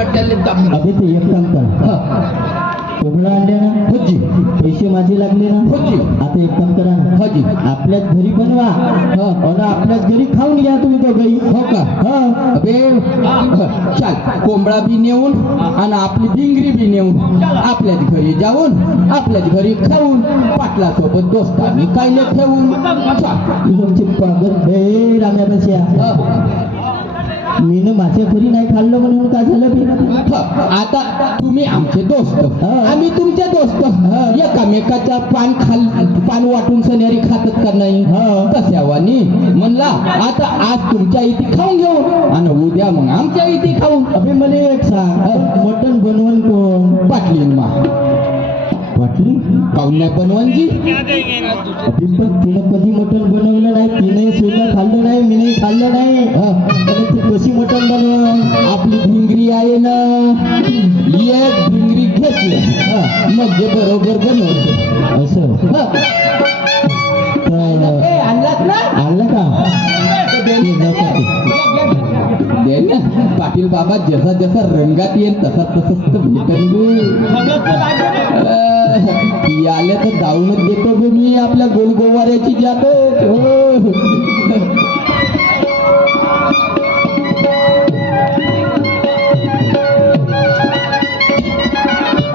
नट्ट्याले दाबले. अबे ते एक काम कर, कोंबडा आणले ना होजी पैसे माझे लागले ना होजी. आता एक काम करा ना, होजी आपल्याच घरी बनवा आणि आपल्याच घरी खाऊन घ्या तुम्ही दोघंही. हो का? अबे चल, कोंबडा बी नेऊन आणि आपली डिंगरी बी नेऊन आपल्याच घरी जाऊन आपल्याच घरी खाऊन पाटला सोबत दोस्तांनी कायले ठेवून चल. तुमची पागल बे राम्यापेक्षा मीनं माझ्या घरी नाही खाल्लं म्हणून काय झालं बी? आता तुम्ही आमचे दोस्त, आम्ही तुमचे दोस्त. एकामेकाचा पान वाटून सन्यारी खातात का नाही? तशावानी म्हणला आता आज तुमच्या इथे खाऊन घेऊ आणि उद्या मग आमच्या इथे खाऊ. अबे मला एक सांग, मटण बनवून कोण? पाटलीन मा. वाटली काऊन नाही बनवायची? अबे पण तिनं कधी मटण बनवलं नाही, तिने सुद्धा खाल्लं नाही, मीने खाल्लं नाही. आणि ती कशी मटण बनव? आपली भिंगरी आहे ना, एक भिंगरी घेतली म्हणजे बरोबर बनवतो असं आणलात ना? आणलं का? दे ना पाटील बाबा, जसा जसा रंगात येईल तसा तसंच भेटन. आले तर जाऊनच देतो गे मी आपल्या गोलगोवाऱ्याची जातो.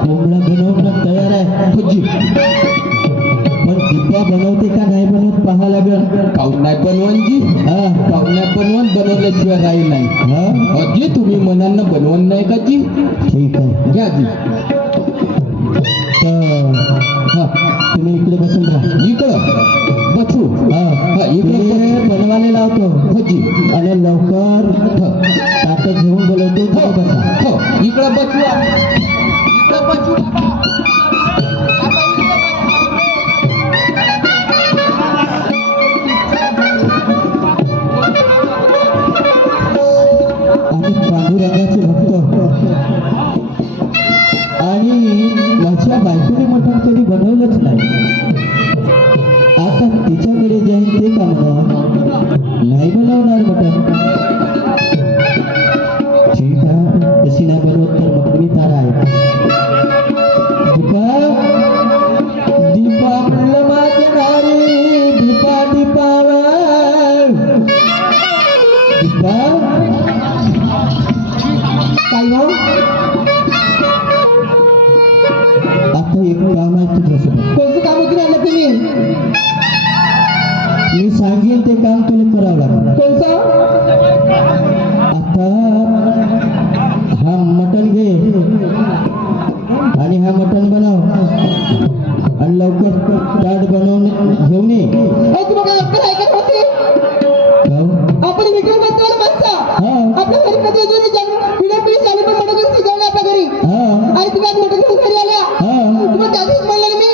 कोंबडा बनवणं तयार आहे तुझी, पण दिब्बा बनवते का नाही बनवत पाहा लागेल. काऊन नाही बनवणजी? काऊन नाही बनवून? बनवल्याशिवाय राहील नाही. अजी तुम्ही मनांना बनवून नाही का जी? ठीक आहे, घ्या जी. तुम्ही इकडे बसून राहा. इकडं बसू? इकडे बनवायला लावतो होजी आणि लवकर ताटं घेऊन बोलवतो. तुम्ही बसा. इकडं बसू. इकडं बसू. आणि पांडुरंगाचे भक्त आणि माझ्या बायकोने मटण कधी बनवलंच नाही. आता तिच्याकडे जाईन ते का म्हणा, नाही बनवणार मटण. ठीक आहे, तशी नाही बनवत तर मग मी तारा आहे. दीपा म्हणलं माझ्या घरी, दीपा दीपावर दीपा काय हो? आता एक काम आहे तुझ्यासोबत. कोणतं काम होती राहिलं तुम्ही? मी सांगेन ते काम तुला करावं लागेल. कोणतं? आता हा मटण घे आणि हा मटण बनव आणि लवकर ताट बनवून घेऊन ये. तुम्हाला अक्कल ऐकत होती? आपण विक्रम बसतो माणसा आपल्या घरी कधी अजून पिढ्या पिढी चालू पण मटण शिजवलं आपल्या घरी. आणि तुम्ही आज मटण घेऊन घरी आल्या. तुम्हाला त्याच म्हणलं मी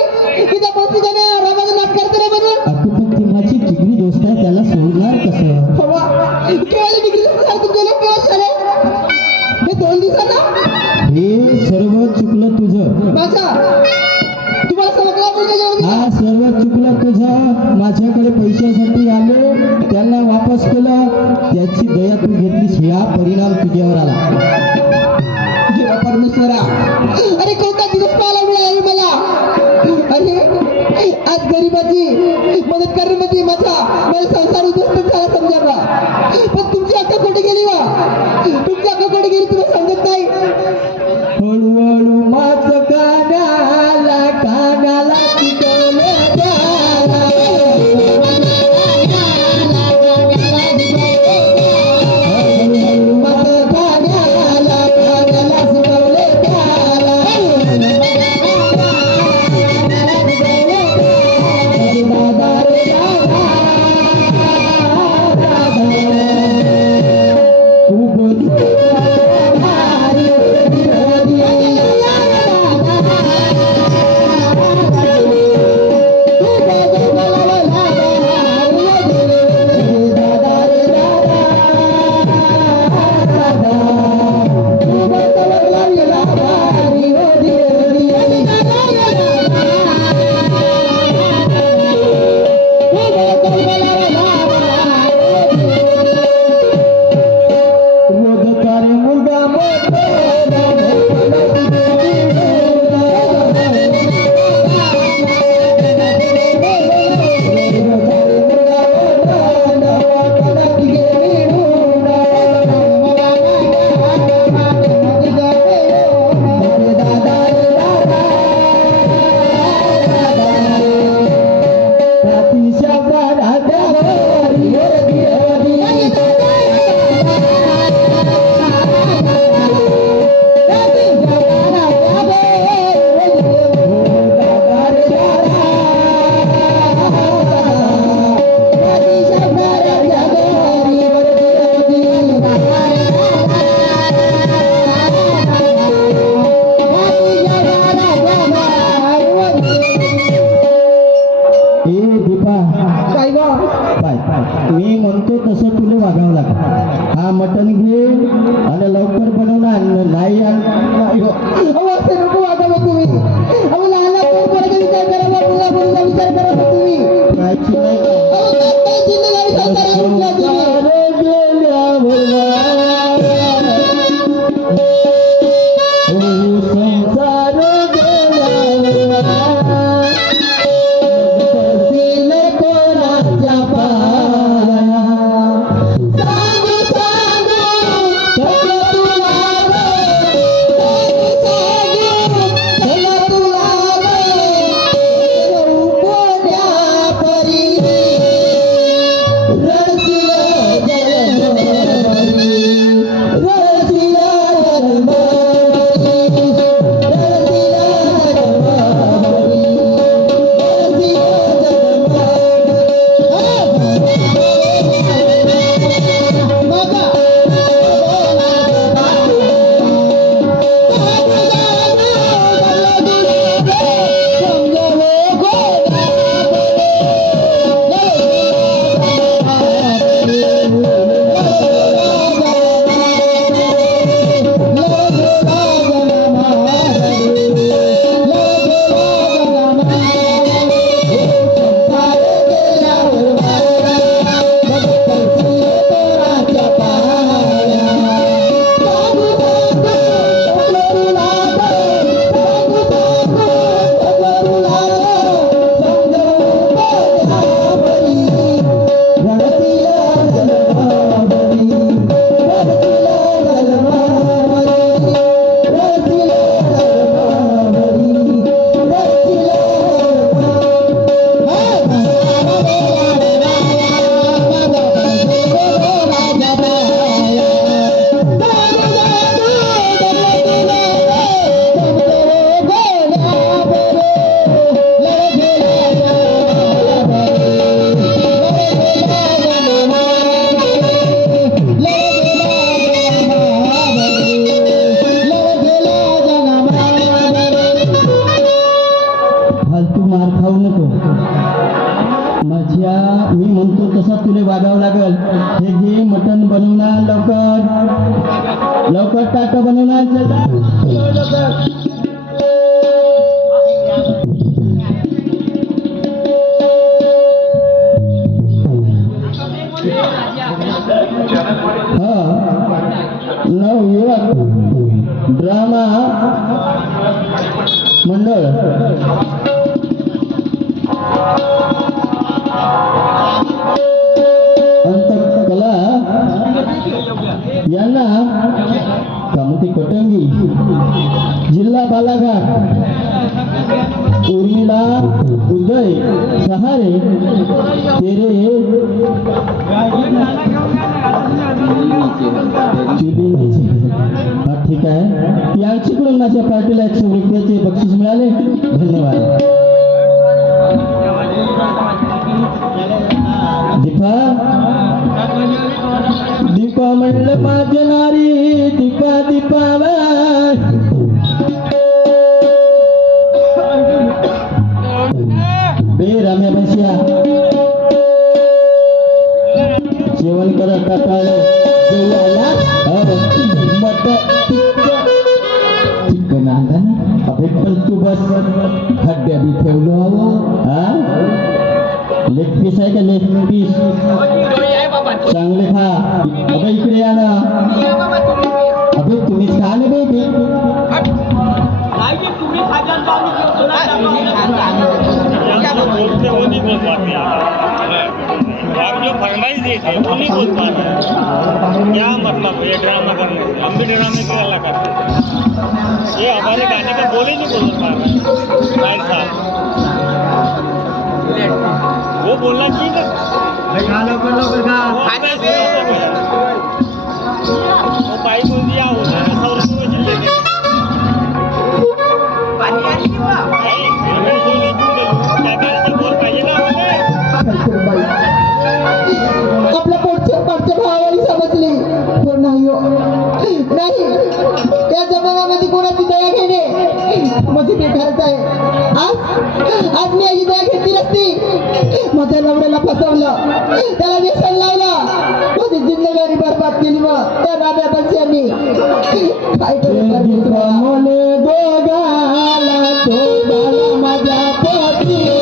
की त्या पोस्टी जाण्या रामाचं नाट करतो रे म्हणून. पण ती माझी डिग्री दोस्त आहे, त्याला सोडणार कसं? केव्हा डिग्री तुमच्या लोक केव्हा झाले? हे 2 दिवसांना हे सर्व चुकलं तुझं. माझा तुम्हाला समजला? हा सर्व चुकलं तुझं. माझ्याकडे पैशासाठी आले, त्यांना वापस केलं, त्याची दया तू घेतलीस, ह्या परिणाम तुझ्यावर आला. परमेश्वरा, अरे कोणता दिवस पाहायला मिळाला मला? अरे आज गरीबाची मदत करण्यामध्ये माझा संसार उद्ध्वस्त झाला समजा. पण तुमची अक्कल कुठे गेली? तुमची अक्कल कुठे गेली तुम्ही समजत नाही. हळूहळू माझ कानाला कानाला पिकवलं तू बोल बटाटा बनवणार नवयुवक ड्रामा मंडळ अंतकला यांना कामती कोटंगी जिल्हा बालाघाट उर्मिला उदय सहारे तेरे हा ठीक आहे यांच्याकडून माझ्या पार्टीला 100 रुपयाचे बक्षीस मिळाले धन्यवाद दीपा दीपा म्हणलं माझ्या नारी दीपा दीपाला बे राम्या बसिया जेवण करा टाकाळ चिकन आणला ना अबे पण तू बस खड्ड्या बी ठेवलो हा लेग पीस आहे का लेग पीस चांगले खा अबे इकडे या ना अबे तुम्ही खा ना बेबी आप जो फरमाइश दी थी वो नहीं बोल पा रहे क्या मतलब ये ड्रामा करने से हम भी ड्रामे से अल्लाह करते हैं ये हमारे गाने का बोल ही नहीं बोल पा रहे भाई साहब वो बोलना चाहिए वो भाई बोल दिया उसने 100 रुपये वसूल लेते आपल्या पोटच्या भावाला समजली पण नाही हो नाही या जमान्यामध्ये कोणाची दया घेणे म्हणजे बेकारच आहे आज मी याची दया घेतली नसती माझ्या नवऱ्याला फसवलं त्याला व्यसन लावलं माझी जिंदगी बरबाद केली मग त्या राब्या बच्यांनी काय करू माझ्या पोटीला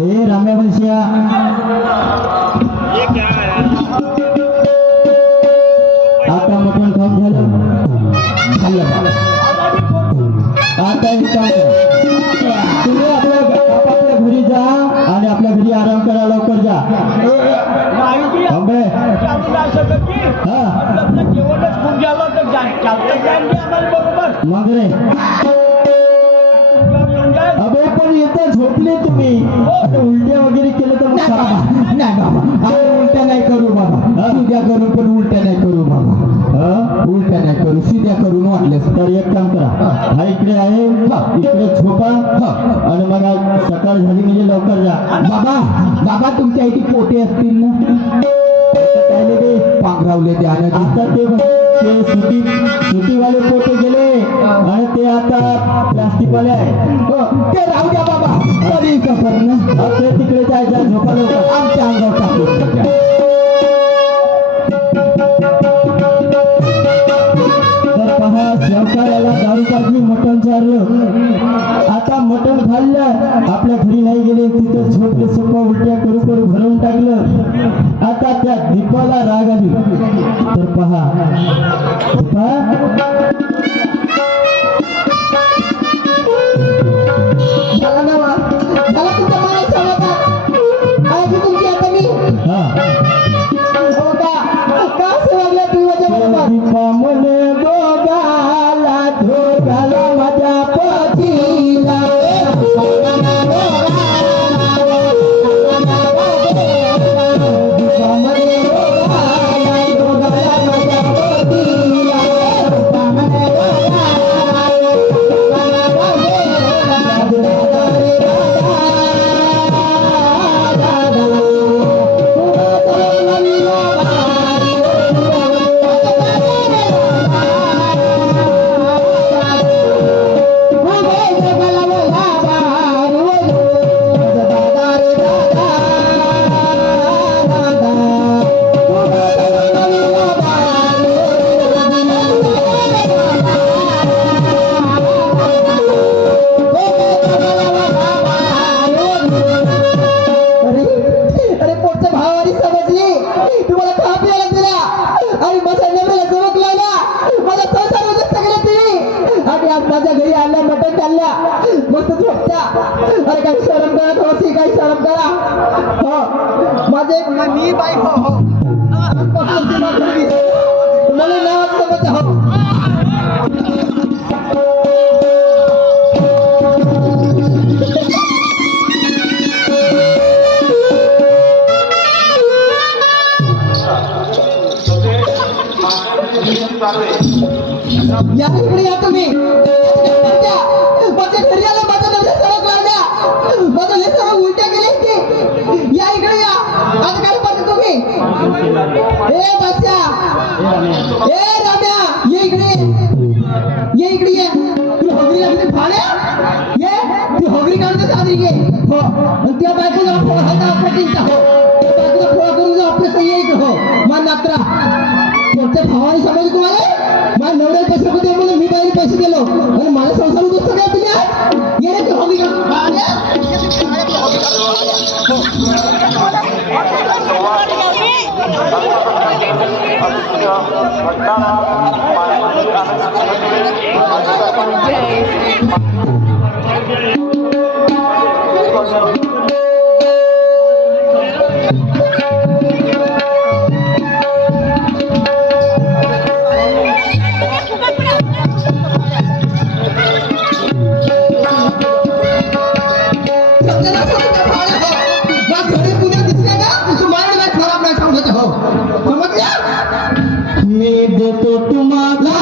हे राम्या बसिया ये क्या है आता मटण खाऊन झालं आता एक काम करा तुम्ही आपल्या घरी जा आणि आपल्या घरी आराम करा लवकर जा मग रे अबे पण येतं झोपले तुम्ही उलट्या वगैरे केलं तर नाही बाबा उलट्या नाही करू बाबा सीध्या करू पण उलट्या नाही करू बाबा उलट्या नाही करू सीध्या करून वाटलेस तर एक काम करा हा इकडे आहे इकडे झोपा आणि मग सकाळ झाली म्हणजे लवकर जा बाबा तुमच्या इथे पोटे असतील ना पांघरावले ते आता ते सुटीवाले पोटे गेले आणि ते आता प्लास्टिक वाले आहे ते राहू द्या बाबा कधी सफर ना ते तिकडे जायचं झोपायला आमच्या अंगावर टाकून तर पहा शेवकाऱ्याला दारू पाजली मटण चारलं आता मटण खाल्लं आपल्या घरी नाही गेले तिथं झोपले सोपा उलट्या करू करू भरवून टाकलं आता त्या दीपाला राग आली तर पहा दीपा झाला ना वा. झाला तुमचा माणूस समाधान. ऐकू तुमची आता मी हा हो का असं वागल्या तुम्ही माझ्या बरोबर दीपा म्हणे दोघाला माझ्या पतीला अरे पोटच्या भावानी समजली तुम्हाला खा प्यायला दिला आणि माझ्या नवऱ्याला चमक लावला माझा संसार उद्ध्वस्त केला तुम्ही आणि आज माझ्या घरी आल्या मटण खाल्ल्या मस्त झोपत्या अरे काही शरम करा थोडीशी काही शरम करा हो माझे मी बाई हो तुम्हाला नाव समज हो या इकडे या तुम्ही माझ्या घरी आला माझ्या नवऱ्या सडक लावल्या माझं हे सगळं उलट्या केले की या इकडे या आता काय पाहते तुम्ही ए बादशा ए राम्या ये इकडे ये तू हगरी लागते भाड्या ये तू हगरी काढते साजरी घे हो आणि त्या बायकोला फोन होता आपल्या हो त्या बायकोला फोन करून जाऊ आपल्या सही इकडे हो मान नात्रा तुमच्या भावाने समजलं तुम्हाला माझ्या नवऱ्याला पैसे नको म्हणून मी बाईला पैसे दिलो आणि माझा संसार उद्ध्वस्त काय तुम्ही आज ये रे तू हमी मी देतो तुम्हाला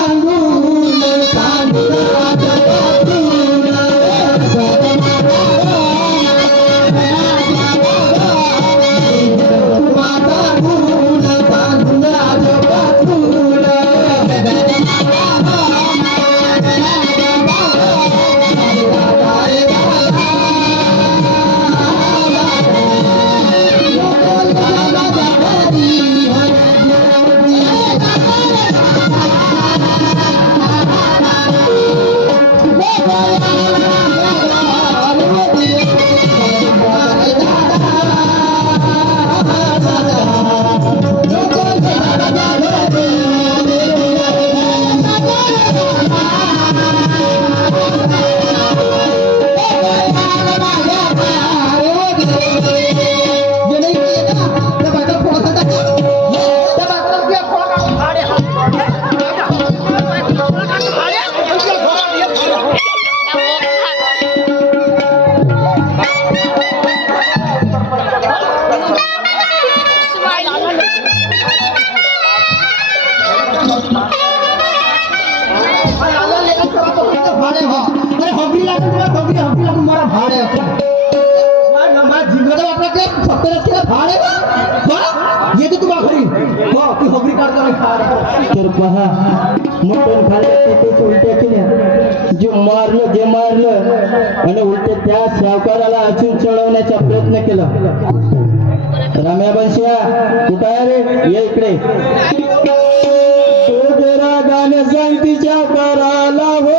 तर पहा मटण खाल्लं तेच उलट्या केल्या जे मारलं आणि उलटे त्या सावकाराला अचूक चढवण्याचा प्रयत्न केला राम्या बनशिया कुठं आहे रे ये इकडे तो जरा गाणं सांग तिच्या कराला हो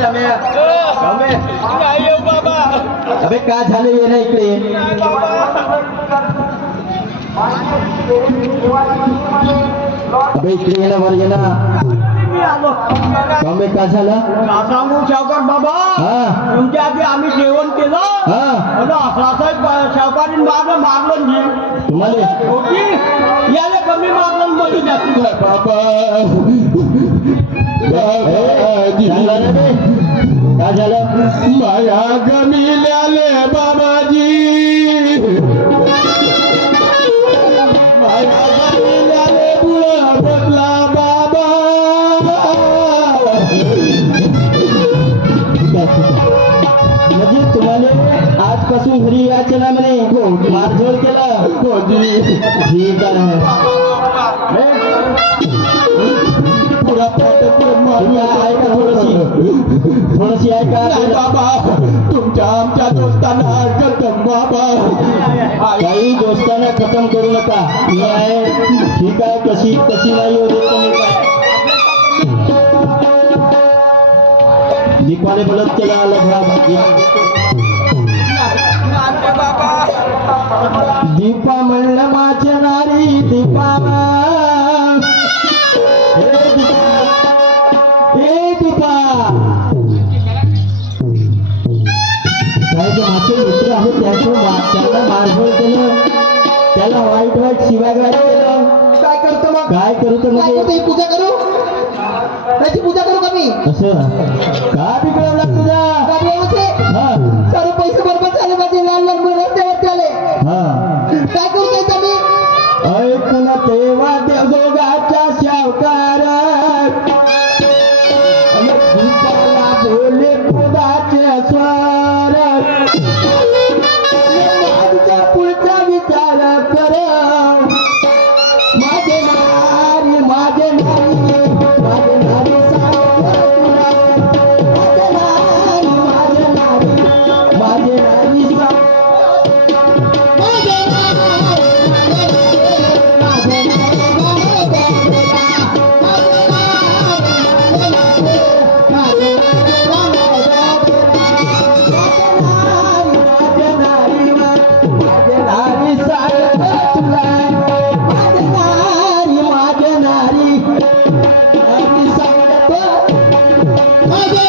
नाही येऊ बाबा. अबे काय झालं ये ना इकडे अबे इकडे ये ना वर ये ना कमे काय झालं सांगू सावकार बाबा, हा तुमच्या आधी आम्ही जेवण केलं हा आणि असं सावकारीन मारलं घे तुम्हाला होती याला कमी मारलं मध्ये जास्त बाबा झालं रे बे? काय झालं माया गमिल्याले बाबाजी माया गमिल्याले बुळा बदला बाबा म्हणजे तुम्हाला आजपासून घरी यायचं ना म्हणे मारझोड केलं ठीक आहे पुरा पाठ ऐका थोडीशी ऐका बाबा तुमच्या आमच्या दोस्तांना खतम बाबा काही दोस्तांना खतम करू नका मी आहे ठीक आहे कशी कशी नाही होत दीपाने बोलत केला लग्ना दीपा म्हणलं माझ्या नारी दीपा हे दीपा काय जे माझे मित्र आहेत त्यांना मारझोड केलं त्याला वाईट वाईट शिवागाळ केलं काय करतो मग काय करतो काय म्हणजे करतो ही पूजा करू त्याची पूजा करू का मी असं का बिघडवला तुझा का व्यवस्थे हा सर्व पैसे बरोबर झाले माझे लहान लहान मुलं रस्त्यावरती आले हा काय करू त्याचं मी ऐकून तेव्हा देवदोगाच्या शावकार दीपाला बोले खुदाचे स्वर माझ्या पुढचा विचार कर माझे नारी माझे नारी माझे नारी सांग तुला माझे नारी माझे नारी माझे नारी सांग माझे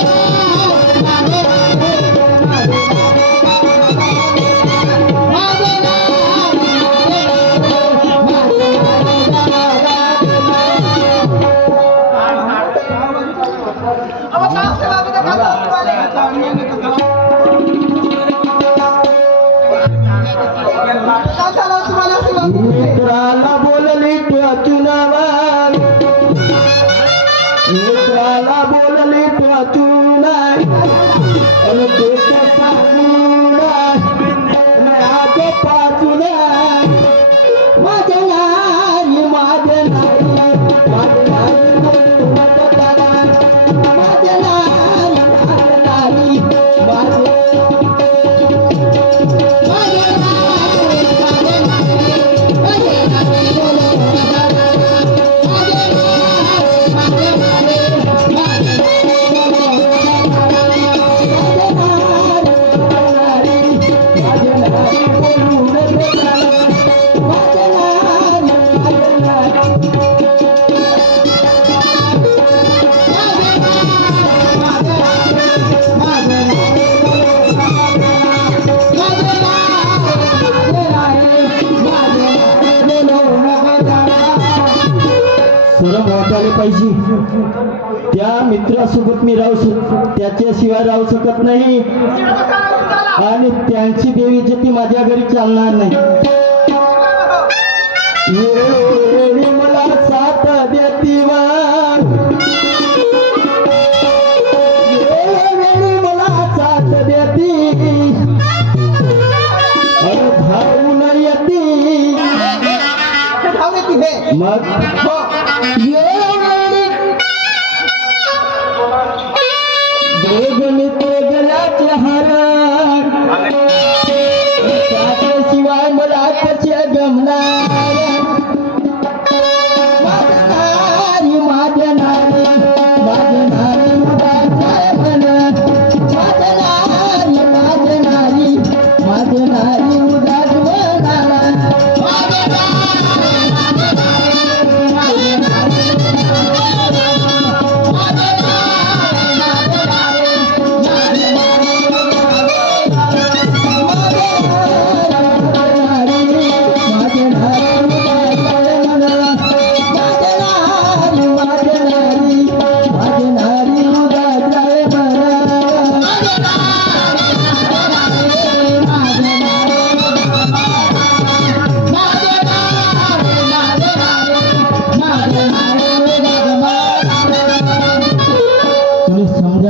मित्राला बोलली टचुनावा मित्राला बोलली टचुना आणि ते सांगूना आज पाचुना माझे नारी माझे नारी माझे नारी माझे नारी माझे नारी माझे मोठाले पाहिजे त्या मित्रासोबत मी त्याच्याशिवाय राहू शकत नाही आणि त्यांची देवीची ती माझ्या घरी चालणार नाही वेळोवेळी मला साथ देती वेळोवेळी मला साथ देती धावून येती मग गल्याचे हार त्याच्याशिवाय मला कसे गमणार माझ्या नारी माझ्या नारी माझ्या नारी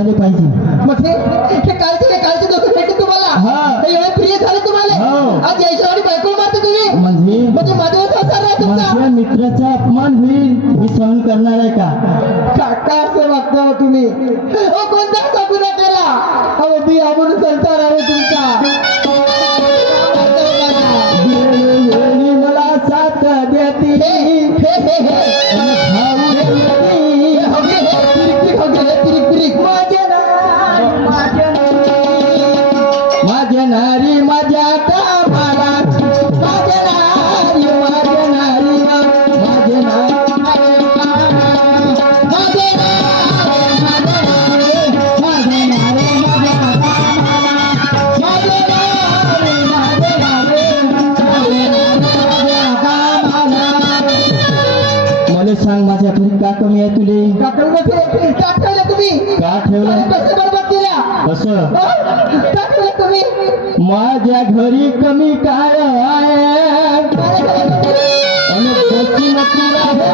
भेटायला पाहिजे. मग हे कालचे दोस्त भेटले तुम्हाला हा. हे एवढे प्रिय झाले तुम्हाला हो. आज यायच्यावाडी बायको मारते तुम्ही म्हणजे माझ्यावर संसार आहे तुमचा माझ्या मित्राचा अपमान होईल मी सहन करणार आहे का? काय असं वागता हो तुम्ही कोणता असा गुन्हा केला अहो मी म्हणून संसार आहे तुमचा वेळोवेळी मला साथ देती आणि भाऊ देती. माझ्या नारी माझ्या कामाला माझ्या नारी माझ्या नारी माझ्या मला सांग माझ्या घरी का कमी आहे तुले? का ठेवलं तुम्ही का ठेवलं? कसं बरबाद केला कसं? का ठेवलं तुम्ही माझ्या घरी कमी काय आहे आणि बसमती आहे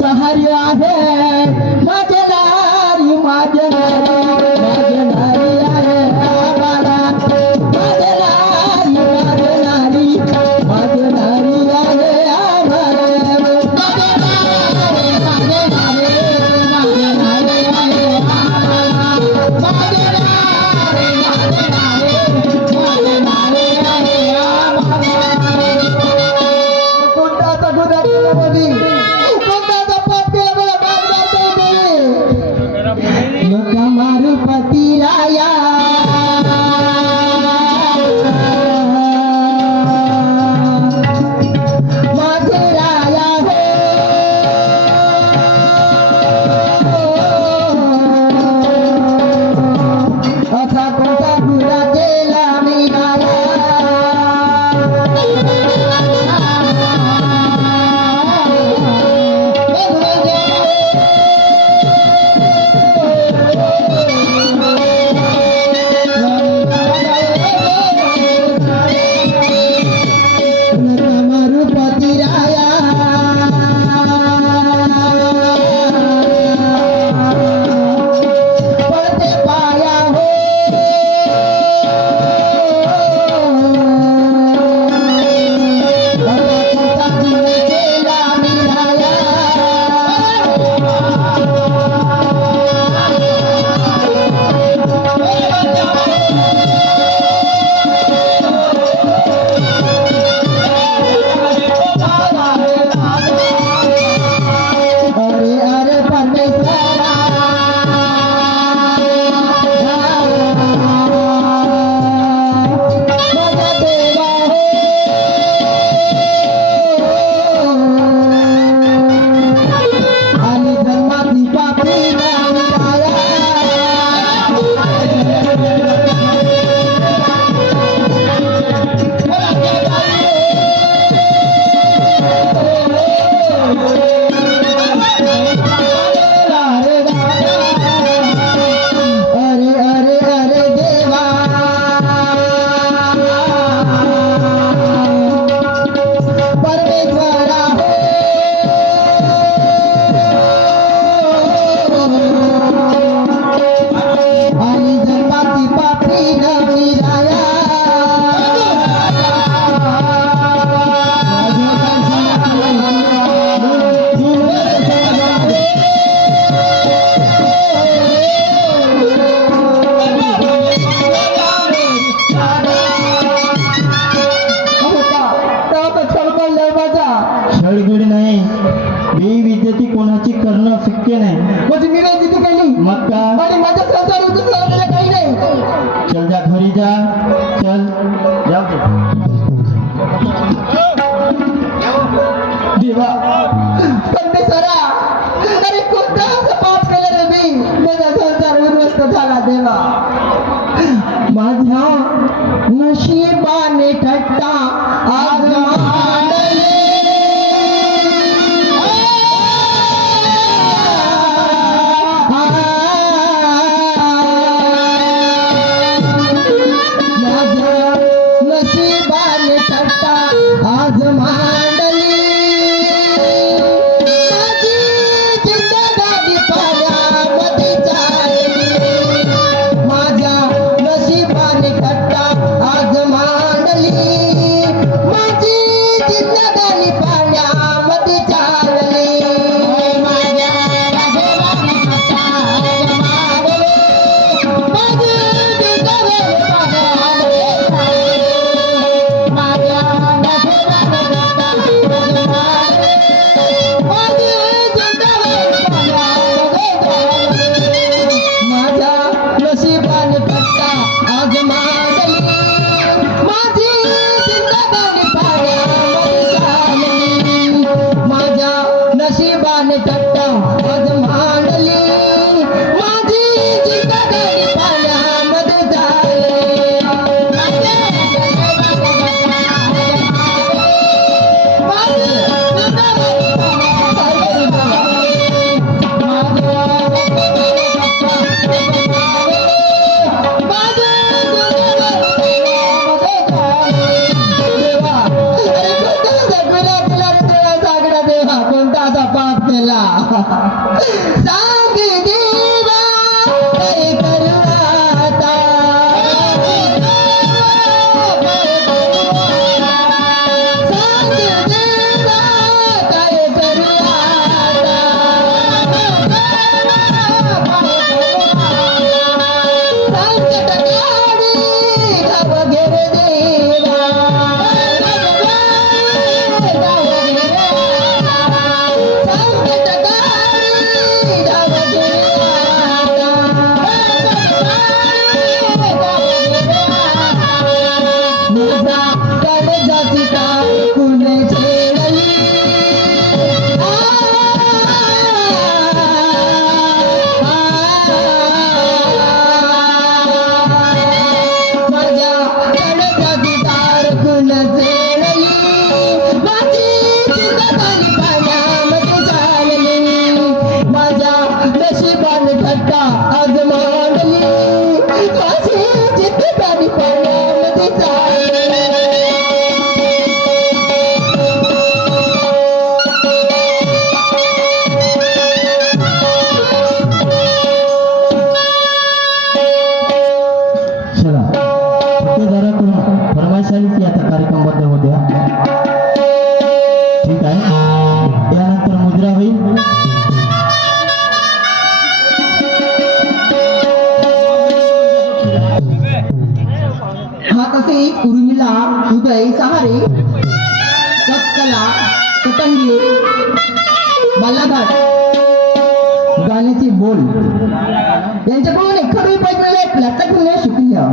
सहार्य आहे माझ्या नारी माझ्या नारी आहे आम्हाला माझ्या नारी आहे आम्हाला कोणता असा गुन्हा केला तुम्ही कोणता असा पाप केला मला माफ करता तुम्ही मेरा बोले नका मारू पती राया माझे राया हो असा कोणता गुन्हा केला मी राया मारुपती राया पडते पाया हो कोणता गुन्हा केला मी राया अरे अरे परमेश्वरा माझा देवा हो आणि जन्माची पापी नाही राया अरे अरे अरे देवा परमेश्वरा हो आणि जन्माची पापी नवी राया छळगिड नाही बेविद्याती कोणाची करणं शक्य नाही. म्हणजे मी नाही तिथे केली मग का? आणि माझा संसार होतो काही नाही चल जा घरी जा चल जाऊ दे देवा परमेश्वरा अरे कोणता असं पाप केलं रे मी माझा संसार उद्ध्वस्त झाला देवा माझ्या नशिबाने ठट्टा आज मांडले माझ्या नशिबाने ठट्टा आज मांडली माझी जिंदगानी पार गान ठट्टा आज मांडली माझी जिद्द गाडी पाण्यामध्ये चालली चला फक्त जरा फरमाईश आली की आता कार्यक्रम बंद होऊ द्या. ठीक आहे. त्यानंतर मुद्रा होईल. हा कसे उर्मिला उदय सहारे कला पतंगी बालाघाट गाण्याचे बोल यांच्याकडून 1 रुपये प्लास्टिक शिकूया.